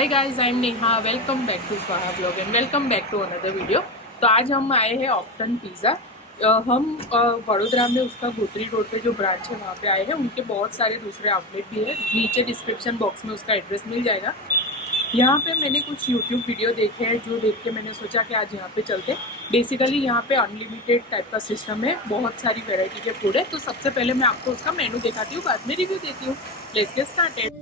Hi guys, I am Neha. Welcome back to Swaha blog and welcome back to another video. तो आज हम आए हैं ऑक्टन पिज़्ज़ा। हम वडोदरा में उसका गोत्री रोड पे जो ब्रांच है वहाँ पे आए हैं। उनके बहुत सारे दूसरे आउटलेट भी है, नीचे डिस्क्रिप्शन बॉक्स में उसका एड्रेस मिल जाएगा। यहाँ पे मैंने कुछ यूट्यूब वीडियो देखे हैं, जो देख के मैंने सोचा कि आज यहाँ पे चलते। बेसिकली यहाँ पे अनलिमिटेड टाइप का सिस्टम है, बहुत सारी वेराइटी के फूड है। तो सबसे पहले मैं आपको उसका मेनू दिखाती हूँ, बाद में रिव्यू देती हूँ। Let's get started.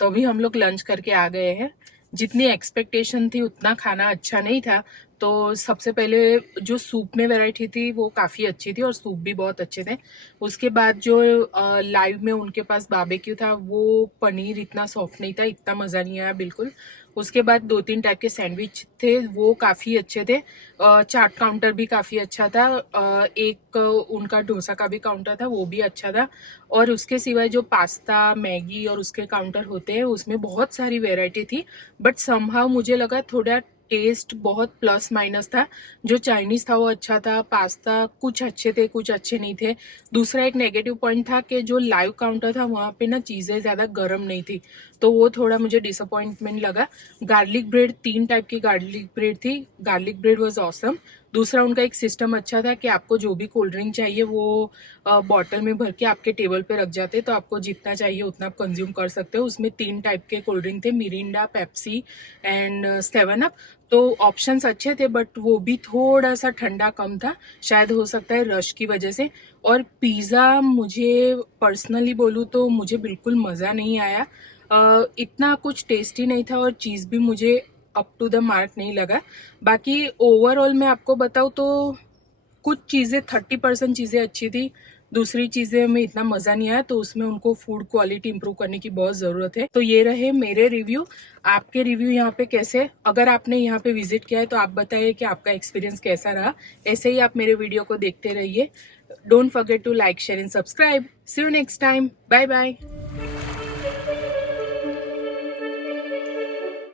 तो अभी हम लोग लंच करके आ गए हैं। जितनी एक्सपेक्टेशन थी उतना खाना अच्छा नहीं था। तो सबसे पहले जो सूप में वैरायटी थी वो काफ़ी अच्छी थी और सूप भी बहुत अच्छे थे। उसके बाद जो लाइव में उनके पास बारबेक्यू था, वो पनीर इतना सॉफ्ट नहीं था, इतना मज़ा नहीं आया बिल्कुल। उसके बाद 2-3 टाइप के सैंडविच थे, वो काफ़ी अच्छे थे। चाट काउंटर भी काफ़ी अच्छा था। एक उनका डोसा का भी काउंटर था, वो भी अच्छा था। और उसके सिवाय जो पास्ता, मैगी और उसके काउंटर होते हैं, उसमें बहुत सारी वैरायटी थी। बट समहाउ मुझे लगा थोड़ा टेस्ट बहुत प्लस माइनस था। जो चाइनीज़ था वो अच्छा था, पास्ता कुछ अच्छे थे कुछ अच्छे नहीं थे। दूसरा एक नेगेटिव पॉइंट था कि जो लाइव काउंटर था वहाँ पे ना चीज़ें ज़्यादा गर्म नहीं थी, तो वो थोड़ा मुझे डिसअपॉइंटमेंट लगा। गार्लिक ब्रेड, 3 टाइप की गार्लिक ब्रेड थी। Garlic bread was awesome. दूसरा उनका एक सिस्टम अच्छा था कि आपको जो भी कोल्ड ड्रिंक चाहिए वो बॉटल में भर के आपके टेबल पे रख जाते, तो आपको जितना चाहिए उतना आप कंज्यूम कर सकते हो। उसमें 3 टाइप के कोल्ड ड्रिंक थे, मिरिंडा, पेप्सी एंड 7 अप। तो ऑप्शंस अच्छे थे, बट वो भी थोड़ा सा ठंडा कम था, शायद हो सकता है रश की वजह से। और पिज़्ज़ा मुझे पर्सनली बोलूँ तो मुझे बिल्कुल मज़ा नहीं आया। इतना कुछ टेस्टी नहीं था और चीज़ भी मुझे अप टू द मार्क नहीं लगा। बाकी ओवरऑल मैं आपको बताऊँ तो कुछ चीज़ें 30% चीज़ें अच्छी थी, दूसरी चीजें में इतना मजा नहीं आया, तो उसमें उनको फूड क्वालिटी इंप्रूव करने की बहुत जरूरत है। तो ये रहे मेरे रिव्यू। आपके रिव्यू यहाँ पे कैसे, अगर आपने यहाँ पे विजिट किया है तो आप बताइए कि आपका एक्सपीरियंस कैसा रहा। ऐसे ही आप मेरे वीडियो को देखते रहिए। Don't forget to like, share and subscribe. See you next time, bye bye.